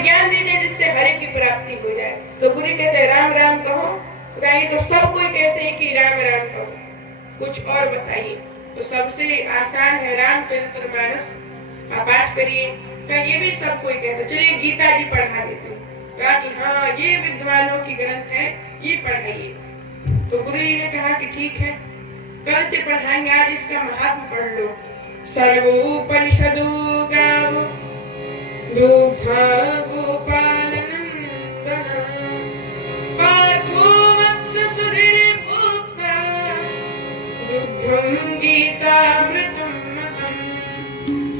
हमें ज्ञान दीजिए जिससे हरि की प्राप्ति हो जाए। तो गुरु कहते हैं राम राम कहो। तो ये तो सब कोई कहते हैं कि राम राम कहो, कुछ और बताइए। तो सबसे आसान है रामचरितमानस का पाठ करिए। क्या ये भी सब कोई कहते, चलिए गीता जी पढ़ा देते हैं। कहा कि हाँ ये विद्वानों की ग्रंथ है, ये पढ़ाइए। तो गुरु जी ने कहा कि ठीक है, कल से पढ़ाएंगे, आज इसका महात्म पढ़ लो। सर्वोपनिषदो गावो दुग्धा गोपालनंदन पार्थो वत्स सुधीर भोक्ता दुग्धम गीतामृतम मतम।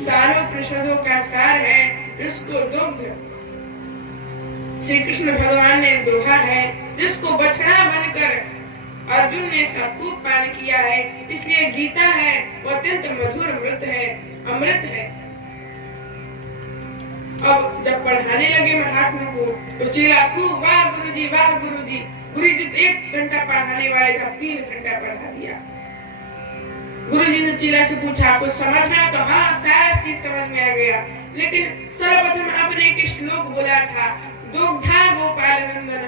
सारोपनिषदों का सार है, इसको दुग्ध श्री कृष्ण भगवान ने दोहा है, जिसको बछड़ा बनकर अर्जुन ने इसका खूब पान किया है, इसलिए गीता है वो अत्यंत मधुर अमृत है, अमृत है। अब जब पढ़ाने लगे महात्मा को तो चेला खूब वाह गुरुजी वाह गुरुजी। गुरुजी 1 घंटा पढ़ाने वाले थे, 3 घंटा पढ़ा दिया। गुरुजी ने चेला से पूछा कुछ समझ में आया? तो हाँ सारा चीज समझ में आ गया, लेकिन सर्वप्रथम आपने एक श्लोक बोला था दुग्धा गोपाल नंदन,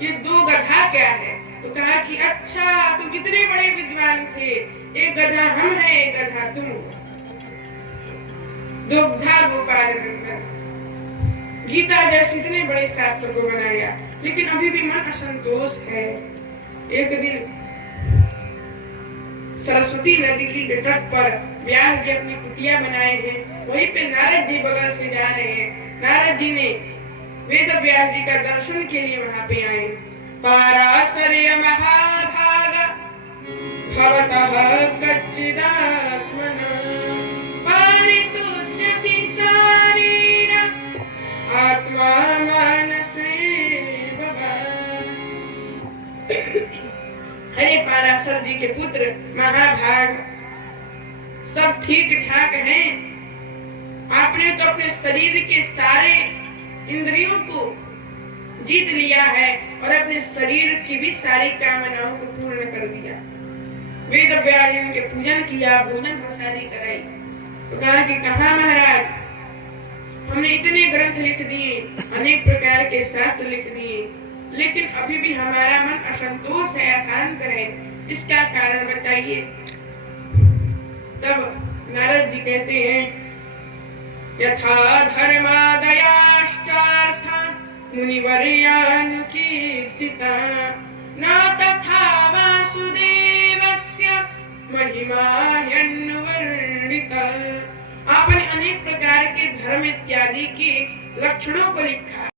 ये 2 गधा क्या है? तो कहा कि अच्छा तुम इतने बड़े विद्वान थे, एक गधा हम हैं, एक गधा तुम। दुग्धा गोपाल नंदन। गीता जैसे इतने बड़े शास्त्र को बनाया, लेकिन अभी भी मन असंतोष है। एक दिन सरस्वती नदी की तट पर व्यास जी अपनी कुटिया बनाए हैं, वहीं पे नारद जी बगल से जा रहे हैं। नारद जी ने वेद व्यास जी का दर्शन के लिए वहां पे आए। पाराशर्य महाभाग भवतः कच्चिदात्मना पारितुष्यति शारीर आत्मा मानसे भवा। अरे पाराशर जी के पुत्र महाभाग, सब ठीक ठाक हैं? आपने तो अपने शरीर के सारे इंद्रियों को जीत लिया है और अपने शरीर की भी सारी कामनाओं को पूर्ण कर दिया। वेद व्यास जी के पूजन किया, भोजन प्रसादी कराई। तो कहा कि कहा महाराज, हमने इतने ग्रंथ लिख दिए, अनेक प्रकार के शास्त्र लिख दिए, लेकिन अभी भी हमारा मन असंतोष है, अशांत है, इसका कारण बताइए। तब नारद जी कहते हैं यथा धर्मादयाश्चार्थ मुनिवर्यानुकीर्तिता न तथा वासुदेवस्य महिमा ह्यनुवर्णिता। आपने अनेक प्रकार के धर्म इत्यादि के लक्षणों को लिखा।